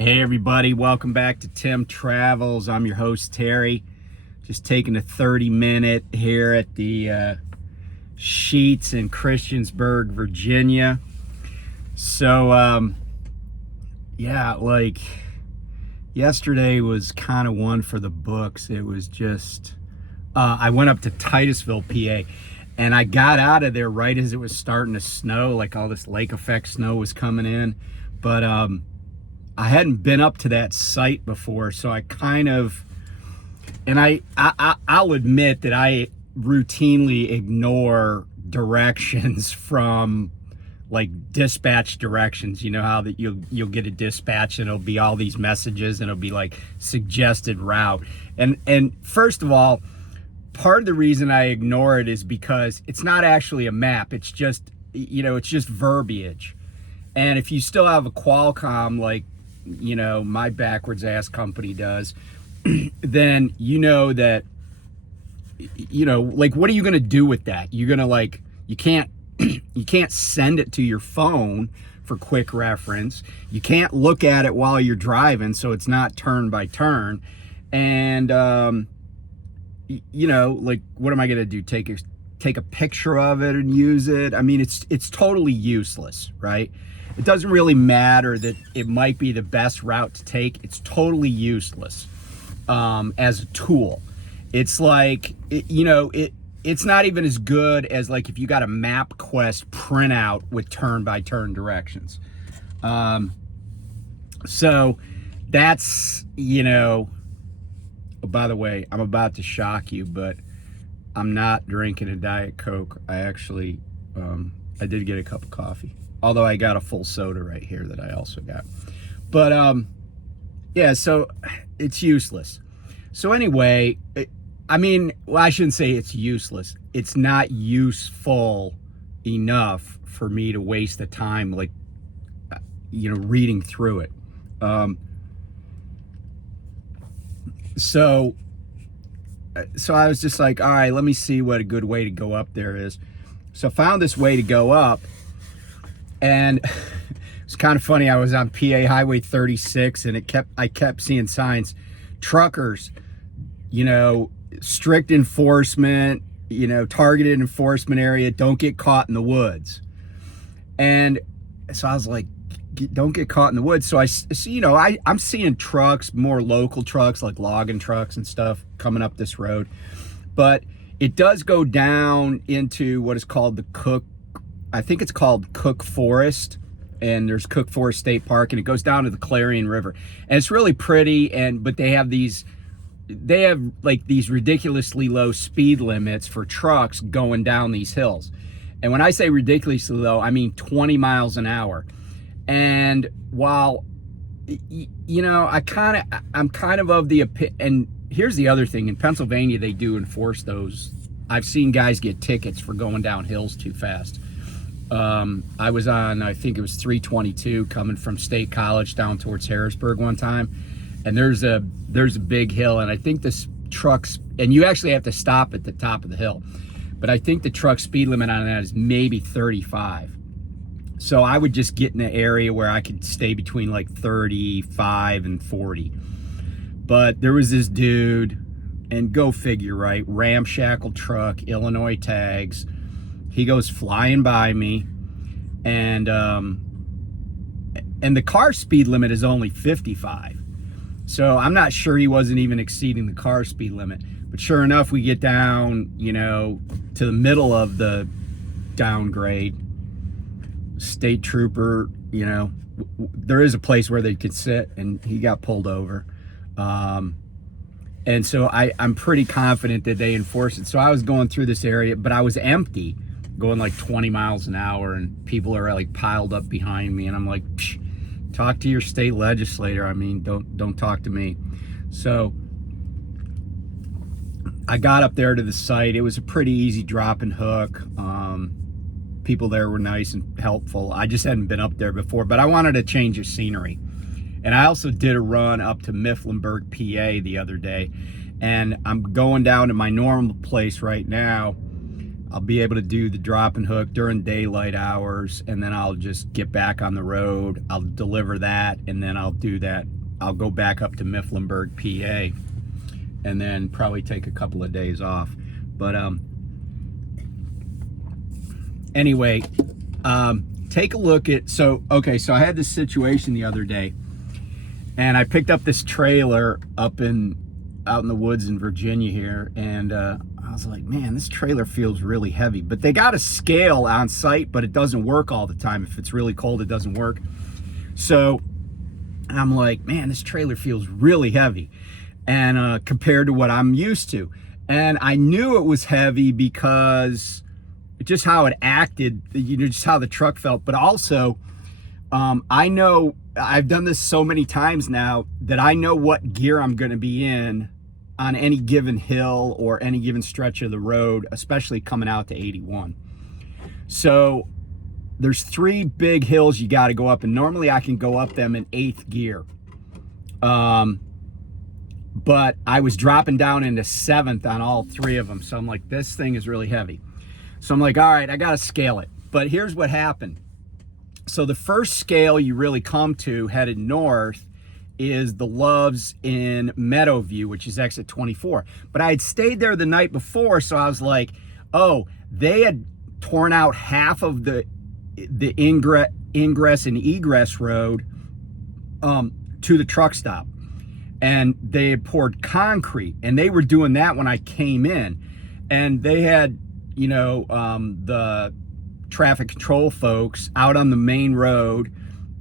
Hey everybody, welcome back to Tim Travels. I'm your host Terry. Just taking a 30-minute here at the Sheets in Christiansburg, Virginia. So yeah, like yesterday was kind of one for the books. It was just I went up to Titusville, PA, and I got out of there right as it was starting to snow, like all this lake effect snow was coming in. But I hadn't been up to that site before, so I kind of, and I'll admit that I routinely ignore directions from like dispatch directions. You know how that you'll get a dispatch and it'll be all these messages and it'll be like suggested route. And first of all, part of the reason I ignore it is because it's not actually a map. It's just, it's just verbiage. And if you still have a Qualcomm, like, my backwards ass company does, then that, like, what are you going to do with that? You're going to you can't send it to your phone for quick reference. You can't look at it while you're driving, so it's not turn by turn. And, like, what am I going to do? Take a picture of it and use it? I mean, it's totally useless, right? It doesn't really matter that it might be the best route to take. It's totally useless as a tool. It's like, it's not even as good as like if you got a MapQuest printout with turn-by-turn directions. So that's, oh, by the way, I'm about to shock you, but I'm not drinking a Diet Coke. I actually, I did get a cup of coffee. Although I got a full soda right here that I also got. But, yeah, so it's useless. So anyway, I shouldn't say it's useless. It's not useful enough for me to waste the time, like, reading through it. So I was just like, all right, let me see what a good way to go up there is. So I found this way to go up. And it's kind of funny. I was on PA Highway 36, and I kept seeing signs, truckers, strict enforcement, targeted enforcement area. Don't get caught in the woods. And so I was like, don't get caught in the woods. So I'm seeing trucks, more local trucks, like logging trucks and stuff, coming up this road. But it does go down into what is called I think it's called Cook Forest, and there's Cook Forest State Park, and it goes down to the Clarion River, and it's really pretty. But they have like these ridiculously low speed limits for trucks going down these hills. And when I say ridiculously low, I mean 20 miles an hour. And while, I'm kind of the opinion, and here's the other thing, in Pennsylvania, they do enforce those. I've seen guys get tickets for going down hills too fast. I was on, I think it was 322 coming from State College down towards Harrisburg one time, and there's a big hill, and I think this truck's, and you actually have to stop at the top of the hill, but I think the truck speed limit on that is maybe 35. So I would just get in an area where I could stay between like 35 and 40. But there was this dude, and go figure, right? Ramshackle truck, Illinois tags. He goes flying by me, and the car speed limit is only 55. So I'm not sure he wasn't even exceeding the car speed limit. But sure enough, we get down, to the middle of the downgrade. State trooper, there is a place where they could sit, and he got pulled over. And so I'm pretty confident that they enforce it. So I was going through this area, but I was empty, going like 20 miles an hour, and people are like piled up behind me, and I'm like, talk to your state legislator. I mean, don't talk to me. So I got up there to the site. It was a pretty easy drop and hook. People there were nice and helpful. I just hadn't been up there before, but I wanted to change the scenery. And I also did a run up to Mifflinburg, PA the other day, and I'm going down to my normal place right now. I'll be able to do the drop and hook during daylight hours, and then I'll just get back on the road. I'll deliver that, and then I'll do that. I'll go back up to Mifflinburg, PA, and then probably take a couple of days off. But anyway, take a look at, so I had this situation the other day, and I picked up this trailer out in the woods in Virginia here, and I was like, man, this trailer feels really heavy. But they got a scale on site, but it doesn't work all the time. If it's really cold, it doesn't work. So I'm like, man, this trailer feels really heavy, and compared to what I'm used to. And I knew it was heavy because just how it acted, just how the truck felt. But also, I know I've done this so many times now that I know what gear I'm going to be in on any given hill or any given stretch of the road, especially coming out to 81. So there's 3 big hills you got to go up, and normally I can go up them in 8th gear. But I was dropping down into 7th on all 3 of them. So I'm like, this thing is really heavy. So I'm like, all right, I got to scale it. But here's what happened. So the first scale you really come to headed north is the Loves in Meadowview, which is exit 24. But I had stayed there the night before, so I was like, oh, they had torn out half of the ingress and egress road to the truck stop. And they had poured concrete, and they were doing that when I came in. And they had, the traffic control folks out on the main road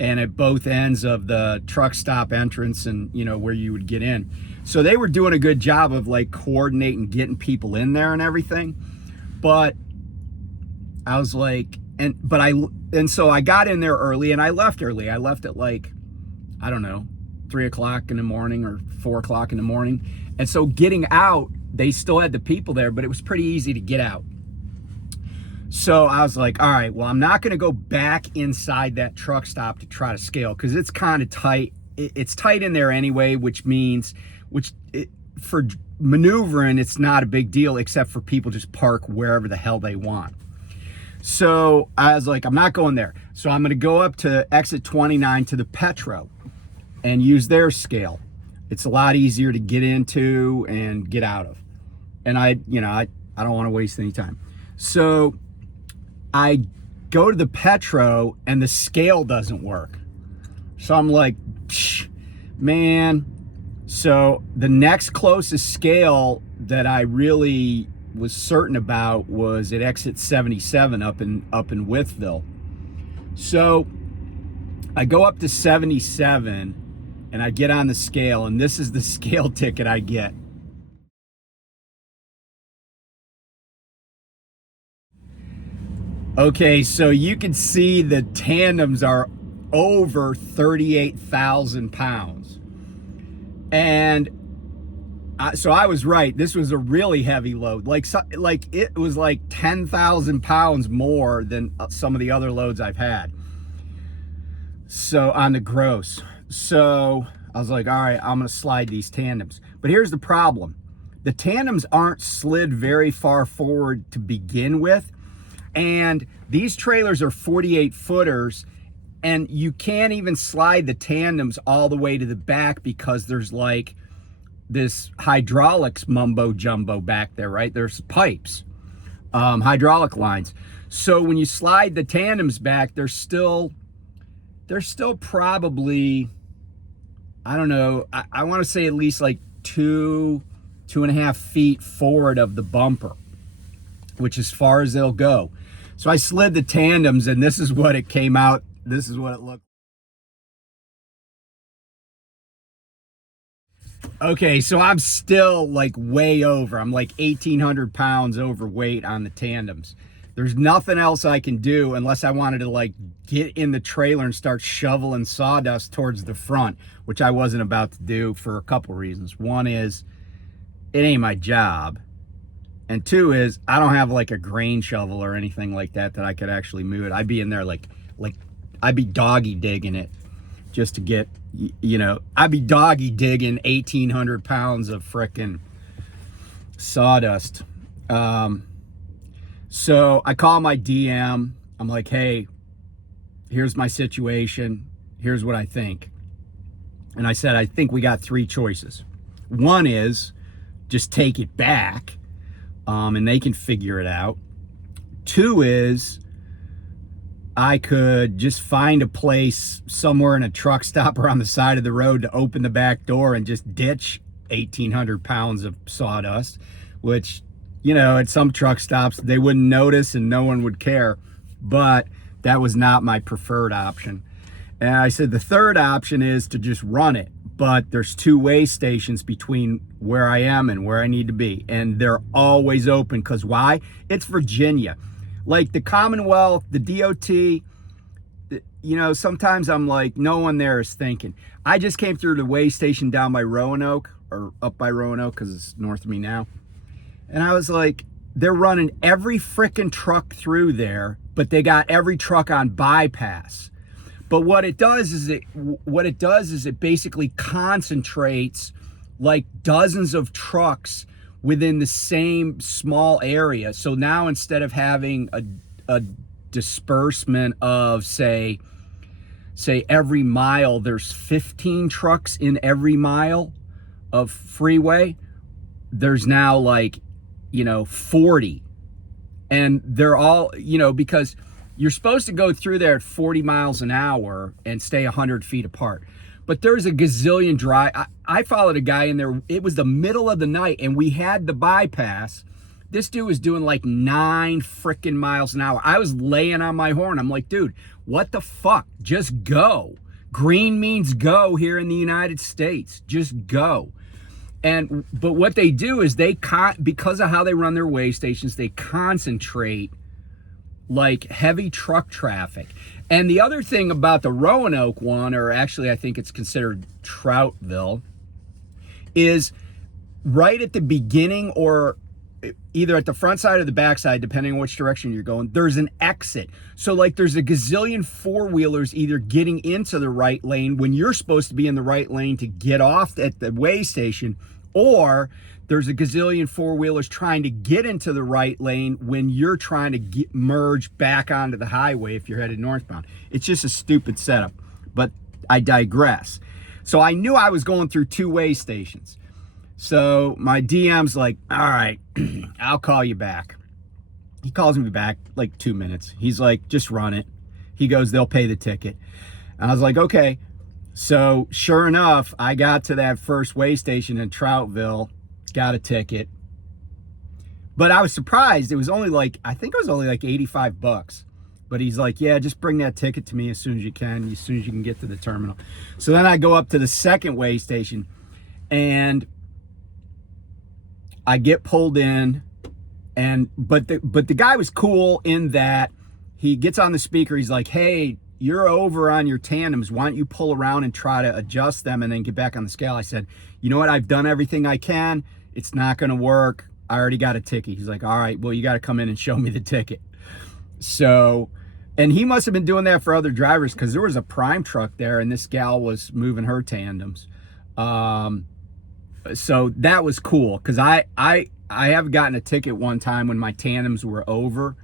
and at both ends of the truck stop entrance and, where you would get in. So they were doing a good job of like coordinating, getting people in there and everything. But I was like, so I got in there early and I left early. I left at like, I don't know, 3 o'clock in the morning or 4 o'clock in the morning. And so getting out, they still had the people there, but it was pretty easy to get out. So I was like, all right, well, I'm not going to go back inside that truck stop to try to scale because it's kind of tight. It's tight in there anyway, which means, for maneuvering, it's not a big deal except for people just park wherever the hell they want. So I was like, I'm not going there. So I'm going to go up to exit 29 to the Petro and use their scale. It's a lot easier to get into and get out of. And I don't want to waste any time. So I go to the Petro and the scale doesn't work. So I'm like, man. So the next closest scale that I really was certain about was at exit 77 up in Withville. So I go up to 77 and I get on the scale, and this is the scale ticket I get. Okay, so you can see the tandems are over 38,000 pounds. And so I was right. This was a really heavy load. Like it was like 10,000 pounds more than some of the other loads I've had. So on the gross. So I was like, all right, I'm going to slide these tandems. But here's the problem. The tandems aren't slid very far forward to begin with. And these trailers are 48 footers, and you can't even slide the tandems all the way to the back because there's like this hydraulics mumbo jumbo back there, right? There's pipes, hydraulic lines. So when you slide the tandems back, they're still probably, I don't know, I want to say at least like 2.5 feet forward of the bumper, which is as far as they'll go. So I slid the tandems, and this is what it came out. This is what it looked. Okay, so I'm still like way over. I'm like 1,800 pounds overweight on the tandems. There's nothing else I can do unless I wanted to like get in the trailer and start shoveling sawdust towards the front, which I wasn't about to do for a couple reasons. One is it ain't my job. And 2 is I don't have like a grain shovel or anything like that I could actually move it. I'd be in there like I'd be doggy digging it just to get, I'd be doggy digging 1,800 pounds of frickin' sawdust. So I call my DM. I'm like, hey, here's my situation. Here's what I think. And I said, I think we got three choices. One is just take it back, and they can figure it out. Two is I could just find a place somewhere in a truck stop or on the side of the road to open the back door and just ditch 1,800 pounds of sawdust, which, you know, at some truck stops, they wouldn't notice and no one would care. But that was not my preferred option. And I said, the third option is to just run it. But there's two weigh stations between where I am and where I need to be. And they're always open. Because why? It's Virginia. Like the Commonwealth, the DOT, you know, sometimes I'm like, no one there is thinking. I just came through the weigh station down by Roanoke, or up by Roanoke, because it's north of me now. And I was like, they're running every frickin' truck through there, but they got every truck on bypass. But what it does is it basically concentrates like dozens of trucks within the same small area. So now instead of having a disbursement of say every mile, there's 15 trucks in every mile of freeway, there's now like, you know, 40. And they're all, you know, because you're supposed to go through there at 40 miles an hour and stay 100 feet apart. But there's a gazillion drive. I followed a guy in there. It was the middle of the night and we had the bypass. This dude was doing like 9 freaking miles an hour. I was laying on my horn. I'm like, dude, what the fuck? Just go. Green means go here in the United States. Just go. But what they do is because of how they run their weigh stations, they concentrate like heavy truck traffic. And the other thing about the Roanoke one, or actually I think it's considered Troutville, is right at the beginning or either at the front side or the back side, depending on which direction you're going, there's an exit. So like there's a gazillion four-wheelers either getting into the right lane when you're supposed to be in the right lane to get off at the weigh station, or there's a gazillion four-wheelers trying to get into the right lane when you're trying to merge back onto the highway if you're headed northbound. It's just a stupid setup, but I digress. So I knew I was going through two weigh stations. So my DM's like, all right, I'll call you back. He calls me back like 2 minutes. He's like, just run it. He goes, they'll pay the ticket. And I was like, okay. So sure enough, I got to that first weigh station in Troutville, got a ticket. But I was surprised. It was only like, I think it was only like $85. But he's like, yeah, just bring that ticket to me as soon as you can get to the terminal. So then I go up to the second weigh station and I get pulled in, but the guy was cool in that he gets on the speaker. He's like, hey, you're over on your tandems. Why don't you pull around and try to adjust them and then get back on the scale? I said, you know what? I've done everything I can. It's not going to work. I already got a ticket. He's like, all right, well, you got to come in and show me the ticket. So, and he must have been doing that for other drivers because there was a prime truck there and this gal was moving her tandems. So that was cool because I have gotten a ticket one time when my tandems were over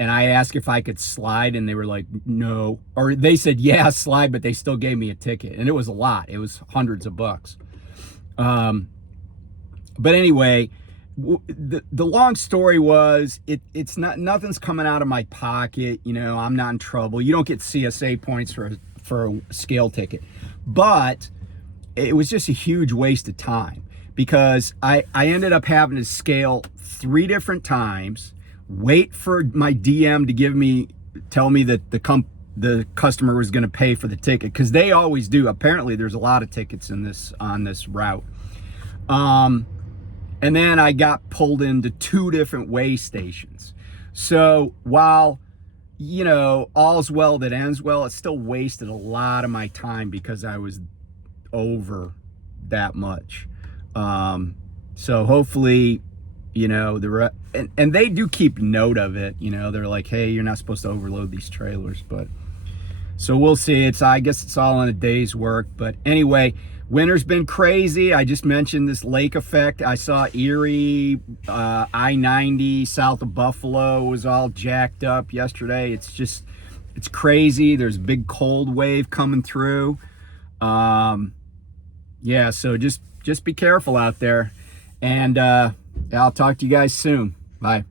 and I asked if I could slide and they were like, no. Or they said, yeah, slide, but they still gave me a ticket. And it was a lot. It was hundreds of bucks. But anyway, the long story was it's not, nothing's coming out of my pocket. You know, I'm not in trouble. You don't get CSA points for a scale ticket. But it was just a huge waste of time because I ended up having to scale 3 different times, wait for my DM to tell me that the customer was going to pay for the ticket because they always do. Apparently there's a lot of tickets on this route. And then I got pulled into 2 different weigh stations. So while, you know, all's well that ends well, it still wasted a lot of my time because I was over that much. So hopefully, you know, and they do keep note of it. You know, they're like, hey, you're not supposed to overload these trailers, but so we'll see. I guess it's all in a day's work. But anyway, Winter's been crazy. I just mentioned this lake effect. I saw Erie, I-90 south of Buffalo was all jacked up yesterday. It's crazy. There's a big cold wave coming through. Yeah, so just be careful out there. And I'll talk to you guys soon. Bye.